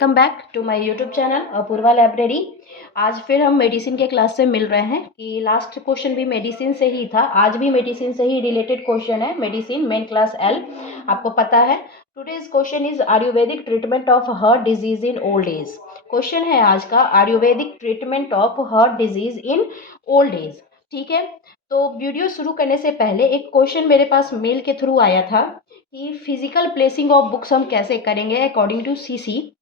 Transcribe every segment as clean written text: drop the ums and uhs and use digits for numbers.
Welcome back to my YouTube channel Apoorva library. आज फिर हम मेडिसिन के क्लास से मिल रहे हैं कि लास्ट क्वेश्चन भी मेडिसिन से ही था, आज भी मेडिसिन से ही रिलेटेड क्वेश्चन है। मेडिसिन मेन क्लास एल, आपको पता है। Today's question is Ayurvedic treatment of heart disease in old as. Question है आज का Ayurvedic treatment of heart disease in old as. ठीक है, तो वीडियो शुरू करने से पहले एक क्वेश्चन मेरे पास मेल के थ्रू आया था कि फिजिकल प्लेसिंग ऑफ बुक्स हम कैसे करेंगे अकॉर्डिंग टू सीसी।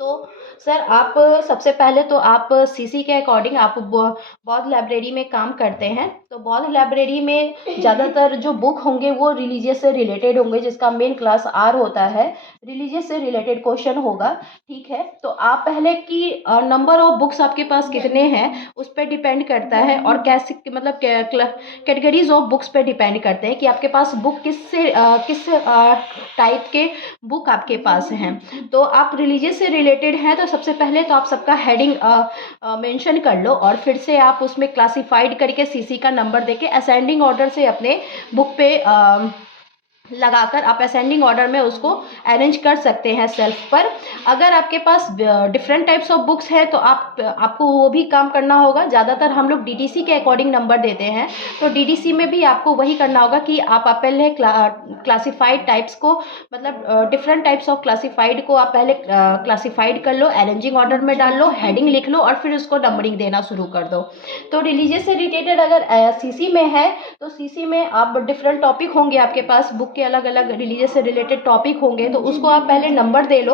तो सर आप सबसे पहले तो आप सीसी के अकॉर्डिंग आप बौद्ध लाइब्रेरी में काम करते हैं, तो बौद्ध लाइब्रेरी में ज़्यादातर जो बुक होंगे वो रिलीजियस से रिलेटेड होंगे, जिसका मेन क्लास आर होता है। रिलीजियस से रिलेटेड क्वेश्चन होगा। ठीक है, तो आप पहले की नंबर ऑफ बुक्स आपके पास कितने हैं उस पर डिपेंड करता है, और कैसे मतलब कैटेगरीज ऑफ बुक्स पे डिपेंड करते हैं कि आपके पास बुक किस टाइप के बुक आपके पास हैं। तो आप रिलीजियस से रिलेटेड हैं तो सबसे पहले तो आप सबका हेडिंग मेंशन कर लो, और फिर से आप उसमें क्लासिफाइड करके सीसी का नंबर देके असेंडिंग ऑर्डर से अपने बुक पे लगाकर आप असेंडिंग ऑर्डर में उसको अरेंज कर सकते हैं सेल्फ पर। अगर आपके पास डिफरेंट टाइप्स ऑफ बुक्स हैं तो आपको वो भी काम करना होगा। ज़्यादातर हम लोग डीटीसी के अकॉर्डिंग नंबर देते हैं, तो डीटीसी में भी आपको वही करना होगा कि आप पहले क्लासिफाइड टाइप्स को, मतलब डिफरेंट टाइप्स ऑफ क्लासिफाइड को आप पहले क्लासिफाइड कर लो, अरेंजिंग ऑर्डर में डाल लो, हेडिंग लिख लो और फिर उसको नंबरिंग देना शुरू कर दो। तो रिलीजियस से रिलेटेड अगर सीसी में है तो सीसी में आप डिफरेंट टॉपिक होंगे, आपके पास बुक के अलग अलग रिलीजियस से रिलेटेड टॉपिक होंगे, तो उसको आप पहले नंबर दे लो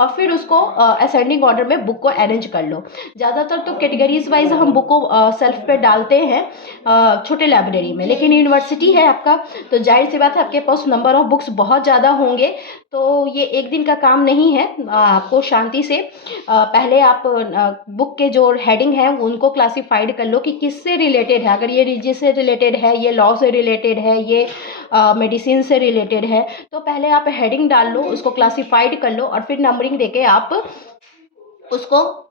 और फिर उसको असेंडिंग ऑर्डर में बुक को अरेंज कर लो। ज़्यादातर तो कैटेगरीज वाइज हम बुक को सेल्फ पे डालते हैं छोटे लाइब्रेरी में, लेकिन यूनिवर्सिटी है आपका तो जाहिर सी बात है आपके पास नंबर ऑफ बुक्स बहुत ज़्यादा होंगे, तो ये एक दिन का काम नहीं है। आपको शांति से पहले आप बुक के जो हेडिंग है उनको क्लासिफाइड कर लो कि किससे रिलेटेड है। अगर ये रिलीजियस से रिलेटेड है, ये लॉ से रिलेटेड है, ये मेडिसिन से रिलेटेड है, तो पहले आप हेडिंग डाल लो, उसको क्लासिफाइड कर लो और फिर नंबरिंग देके आप उसको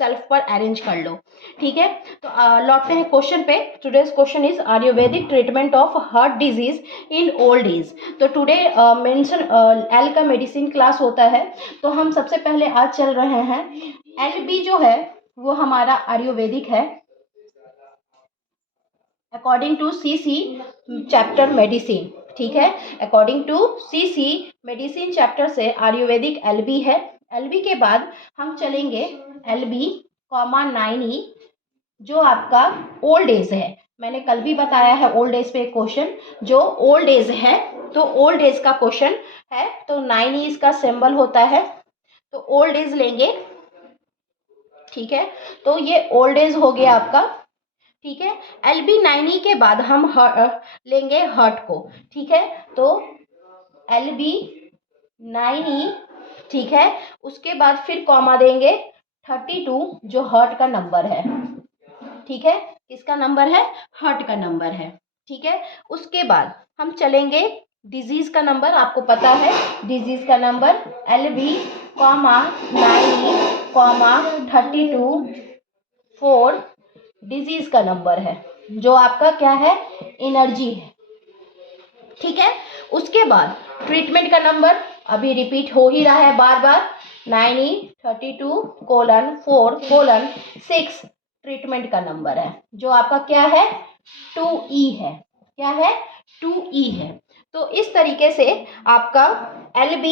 सेल्फ पर अरेंज कर लो। ठीक है, तो लौटते हैं क्वेश्चन पे। Today's question is Ayurvedic treatment of heart disease in old as. तो टुडे मेंशन एल का मेडिसिन क्लास होता है, तो हम सबसे पहले आज चल रहे हैं एल बी जो है वो हमारा आयुर्वेदिक है according to CC chapter medicine. ठीक है, according to CC medicine chapter से आयुर्वेदिक एलबी है। एलबी के बाद हम चलेंगे एलबी कॉमा 9E जो आपका ओल्ड एज है। मैंने कल भी बताया है ओल्ड एज पे क्वेश्चन, जो ओल्ड एज है तो ओल्ड एज का क्वेश्चन है, तो 9E इसका सिंबल होता है, तो ओल्ड एज लेंगे। ठीक है, तो ये ओल्ड एज हो गया आपका। ठीक है, एलबी 9E के बाद हम लेंगे हर्ट को। ठीक है, तो एलबी 9E, ठीक है, उसके बाद फिर कॉमा देंगे 32 जो हर्ट का नंबर है। ठीक है, किसका नंबर है? हर्ट का नंबर है। ठीक है, उसके बाद हम चलेंगे डिजीज का नंबर, आपको पता है डिजीज का number LB comma 9E comma 32 4 disease का नंबर है, जो आपका क्या है? एनर्जी है। ठीक है, उसके बाद ट्रीटमेंट का नंबर अभी रिपीट हो ही रहा है बार बार, 9E 32:4:6 ट्रीटमेंट का नंबर है, जो आपका क्या है? 2E है। क्या है? 2E है। तो इस तरीके से आपका LB,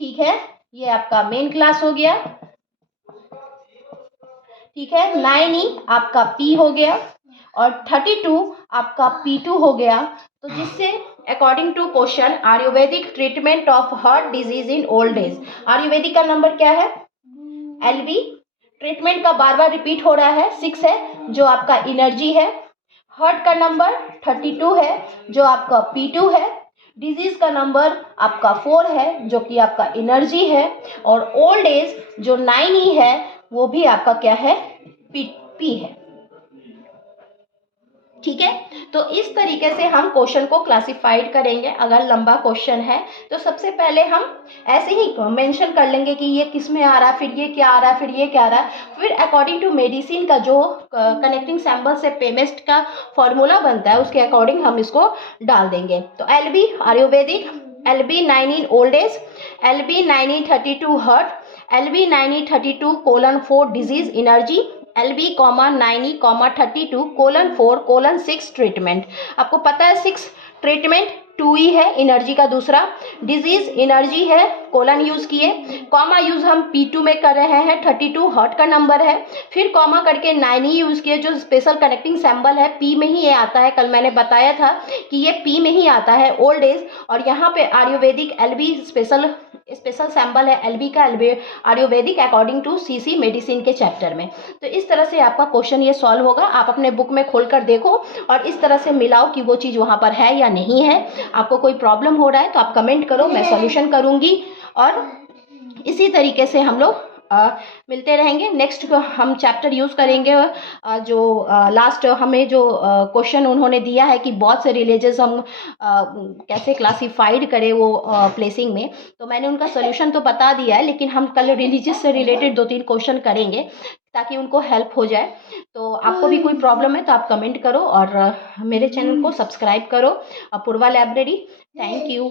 ठीक है, ये आपका मेन क्लास हो गया। ठीक है, 9E आपका P हो गया और 32 आपका P2 हो गया। तो जिससे according to question Ayurvedic treatment of heart disease in old age, Ayurvedic का नंबर क्या है? LB। ट्रीटमेंट का बार बार रिपीट हो रहा है, 6 है जो आपका एनर्जी है। हार्ट का नंबर 32 है जो आपका P2 है। डिजीज का नंबर आपका 4 है जो कि आपका एनर्जी है, और ओल्ड एज जो 9E है वो भी आपका क्या है? पी है। ठीक है, तो इस तरीके से हम क्वेश्चन को क्लासिफाइड करेंगे। अगर लंबा क्वेश्चन है तो सबसे पहले हम ऐसे ही मेंशन कर लेंगे कि ये किस में आ रहा है, फिर ये क्या आ रहा है, फिर ये क्या आ रहा है, फिर अकॉर्डिंग टू मेडिसिन का जो कनेक्टिंग सैम्बल से पेमेस्ट का फॉर्मूला बनता है उसके अकॉर्डिंग हम इसको डाल देंगे। तो LB Ayurvedic, LB9 old age, LB9 32 hurt, LB9 32:4 disease energy, LB, 9:32:4:6 treatment. आपको पता है 6 ट्रीटमेंट 2 ही है, एनर्जी का दूसरा, डिजीज एनर्जी है, कोलन यूज किए, कॉमा यूज हम P2 में कर रहे हैं, 32 हर्ट का नंबर है, फिर कॉमा करके 9 ही यूज किए, जो स्पेशल कनेक्टिंग सिंबल है P में ही ये आता है, कल मैंने बताया था कि ये P में ही आता है, ओल्ड एज। और यहाँ पे आयुर्वेदिक LB स्पेशल सिंबल है, LB का Ayurvedic according to CC medicine के चैप्टर में। तो इस तरह से आपका क्वेश्चन ये सॉल्व होगा। आप अपने बुक में खोलकर देखो और इस तरह से मिलाओ कि वो चीज़ वहाँ पर है या नहीं है। आपको कोई प्रॉब्लम हो रहा है तो आप कमेंट करो, मैं सॉल्यूशन करूँगी। और इसी तरीके से हम लोग मिलते रहेंगे। नेक्स्ट हम चैप्टर यूज़ करेंगे जो लास्ट हमें जो क्वेश्चन उन्होंने दिया है कि बहुत से रिलीजियस हम कैसे क्लासिफाइड करें वो प्लेसिंग में, तो मैंने उनका सोल्यूशन तो बता दिया है, लेकिन हम कल रिलीजियस से रिलेटेड 2-3 क्वेश्चन करेंगे ताकि उनको हेल्प हो जाए। तो आपको भी कोई प्रॉब्लम है तो आप कमेंट करो और मेरे चैनल को सब्सक्राइब करो, अपूर्वा लाइब्रेरी। Thank you.